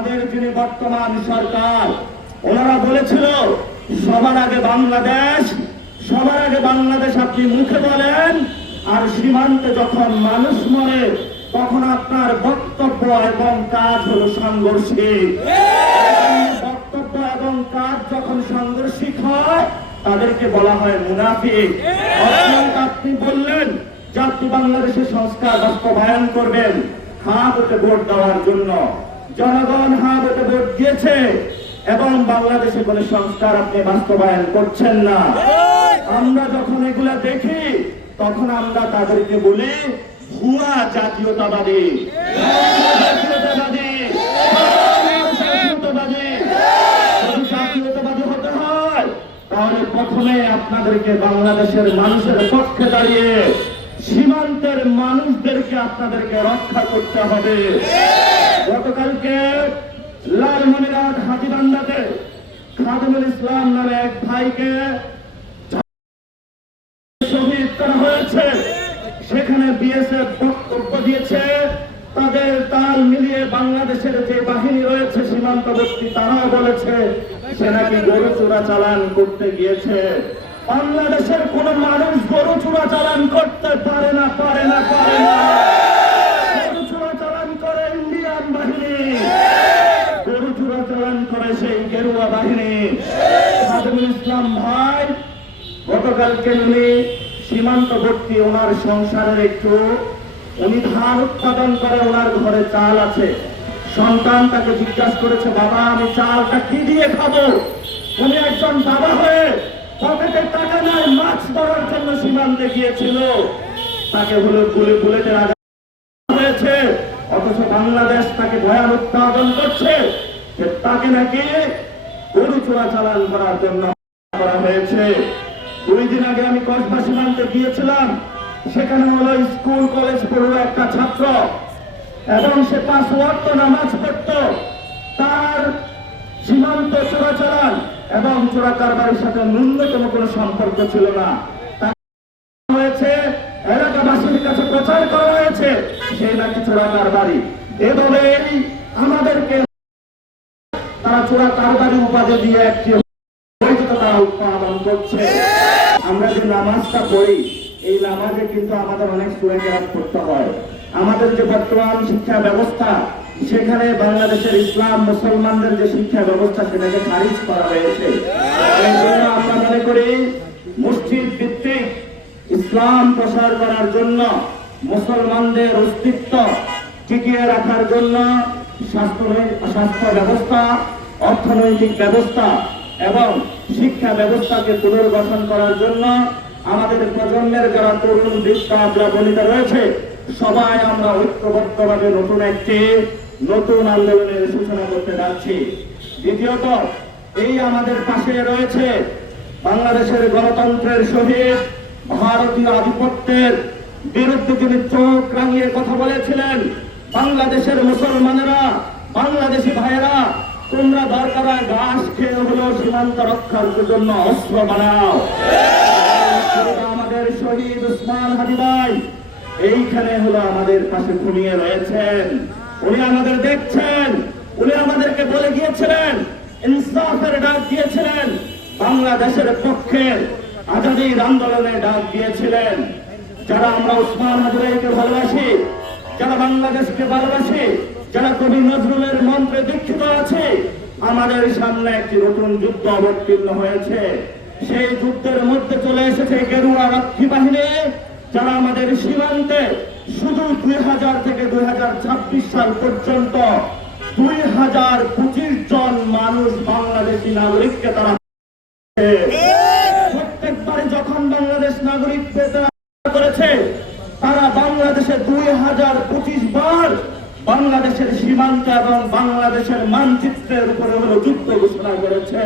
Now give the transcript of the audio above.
আমাদের যিনি বর্তমান সরকার, ওনারা বলেছিল সবার আগে বাংলাদেশ, সবার আগে বাংলাদেশ আপনি মুখে বলেন, আর সীমান্তে যখন মানুষ মরে তখন আপনার বক্তব্য এবং কাজ হলো সাংঘর্ষিক। বক্তব্য এবং কাজ যখন সাংঘর্ষিক হয় তাদেরকে বলা হয় মুনাফিক। আপনি বললেন যে আপনি বাংলাদেশের সংস্কার বাস্তবায়ন করবেন হ্যাঁ ভোটে ভোট দেওয়ার জন্য, জনগণ হ্যাঁ ভোটে ভোট দিয়েছে এবং বাংলাদেশে কোনো সংস্কার আপনি বাস্তবায়ন করছেন না। আমরা যখন এগুলা দেখি তখন আমরা তাদেরকে বলি ভুয়া জাতীয়তাবাদী। জাতীয়তাবাদী হতে হয় তাহলে প্রথমে আপনাদেরকে বাংলাদেশের মানুষের পক্ষে দাঁড়িয়ে সীমান্তের মানুষদেরকে আপনাদেরকে রক্ষা করতে হবে। গতকালকে লালমনিরহাট হাতীবান্ধাতে খাদিমুল ইসলাম নামে এক ভাইকে শহীদ করা হয়েছে। সেখানে বিএসএফ বক্তব্য দিয়েছে, তাদের তাল মিলিয়ে বাংলাদেশের যে বাহিনী রয়েছে সীমান্তবর্তী তারাও বলেছে সে নাকি গরু চোরাচালান করতে গিয়েছে। বাংলাদেশের কোন মানুষ গরু চোরাচালান করতে পারে না, পারে না, পারে না। গরু চোরাচালান করে ইন্ডিয়ান বাহিনী, গরু চোরাচালান করে সেই গেরুয়া বাহিনী। খাদিমুল ইসলাম ভাই গতকালকে উনি সীমান্তবর্তী ওনার সংসারের একটু উনি ধান উৎপাদন করে, ওনার ঘরে চাল আছে। সন্তান তাকে জিজ্ঞাসা করেছে বাবা আমি চালটা কি দিয়ে খাবো? উনি একজন বাবা হয়ে পকেটে টাকা নাই, মাছ ধরার জন্য সীমান্তে গিয়েছিল, তাকে হলো বুলেটের আঘাত হয়েছে, অথচ বাংলাদেশ তাকে ভয়ান উৎপাদন করছে যে তাকে নাকি গরু চোরাচালান করার জন্য করা হয়েছে। 2 দিন আগে আমি কসবা সীমান্তে গিয়েছিলাম, সেখানে হলো স্কুল কলেজ পড়ুয়া একটা ছাত্র এবং সে 5 ওয়াক্ত নামাজ পড়ত, তার সীমান্ত চোরাচালান এবং চোরা কারবারের সাথে ন্যূনতম কোনো সম্পর্ক ছিল না। হয়েছে এলাকাবাসীর কাছে প্রচার করা হয়েছে সেই নাকি চোরা কারবারি। এভাবেই আমাদেরকে তারা চোরা কারবারি উপাধি দিয়ে একটি তারা উৎপাদন করছে। আমরা যে নামাজটা পড়ি এই নামাজে কিন্তু আমাদের অনেক সূরা কেরাত পড়তে হয়। আমাদের যে বর্তমান শিক্ষা ব্যবস্থা সেখানে বাংলাদেশের ইসলাম মুসলমানদের যে শিক্ষা ব্যবস্থা সেটাকে খারিজ করা হয়েছে। এই জন্য আমরা মনে করি মসজিদ ভিত্তিক ইসলাম প্রসার করার জন্য, মুসলমানদের অস্তিত্ব টিকিয়ে রাখার জন্য স্বাস্থ্য ব্যবস্থা, অর্থনৈতিক ব্যবস্থা এবং শিক্ষা ব্যবস্থাকে পুনর্গঠন করার জন্য আমাদের প্রজন্মের যারা তরুণ বৃদ্ধ বনিতা রয়েছে সবাই আমরা ঐক্যবদ্ধভাবে নতুন আন্দোলনের সূচনা করতে যাচ্ছি। দ্বিতীয়ত এই আমাদের পাশে রয়েছে বাংলাদেশের গণতন্ত্রের শহীদ, ভারতীয় আধিপত্যের বিরুদ্ধে যিনি চোখ রাঙিয়ে কথা বলেছিলেন, বাংলাদেশের মুসলমানেরা, বাংলাদেশি ভাইয়েরা তোমরা দরকার হয় ঘাস খেয়ে হলো সীমান্ত রক্ষার জন্য অস্ত্র বানাও। আমাদের শহীদ উসমান হাদি ভাই এইখানে হলো আমাদের পাশে ঘুমিয়ে রয়েছেন, উনি আমাদের দেখছেন, উনি আমাদেরকে বলে গিয়েছিলেন, ইনসাফের ডাক দিয়েছিলেন, বাংলাদেশের পক্ষে আজাদীর আন্দোলনের ডাক দিয়েছিলেন। যারা আমরা উসমান হাদি ভাইকে ভালোবাসি, যারা বাংলাদেশকে ভালোবাসি, যারা কবি নজরুলের মন্ত্রে দীক্ষিত আছে, আমাদের সামনে একটি নতুন যুদ্ধ অবতীর্ণ হয়েছে। সেই যুদ্ধের মধ্যে চলে এসেছে গেরুয়া রক্ষী বাহিনী, যারা আমাদের সীমান্তে শুধু 2000 থেকে 2026 সাল পর্যন্ত 2025 জন মানুষ বাংলাদেশি নাগরিককে তারা প্রত্যেকবারই যখন বাংলাদেশ নাগরিক করেছে তারা বাংলাদেশে 2025 বার বাংলাদেশের সীমান্ত এবং বাংলাদেশের মানচিত্রের উপরে হলো যুদ্ধ ঘোষণা করেছে।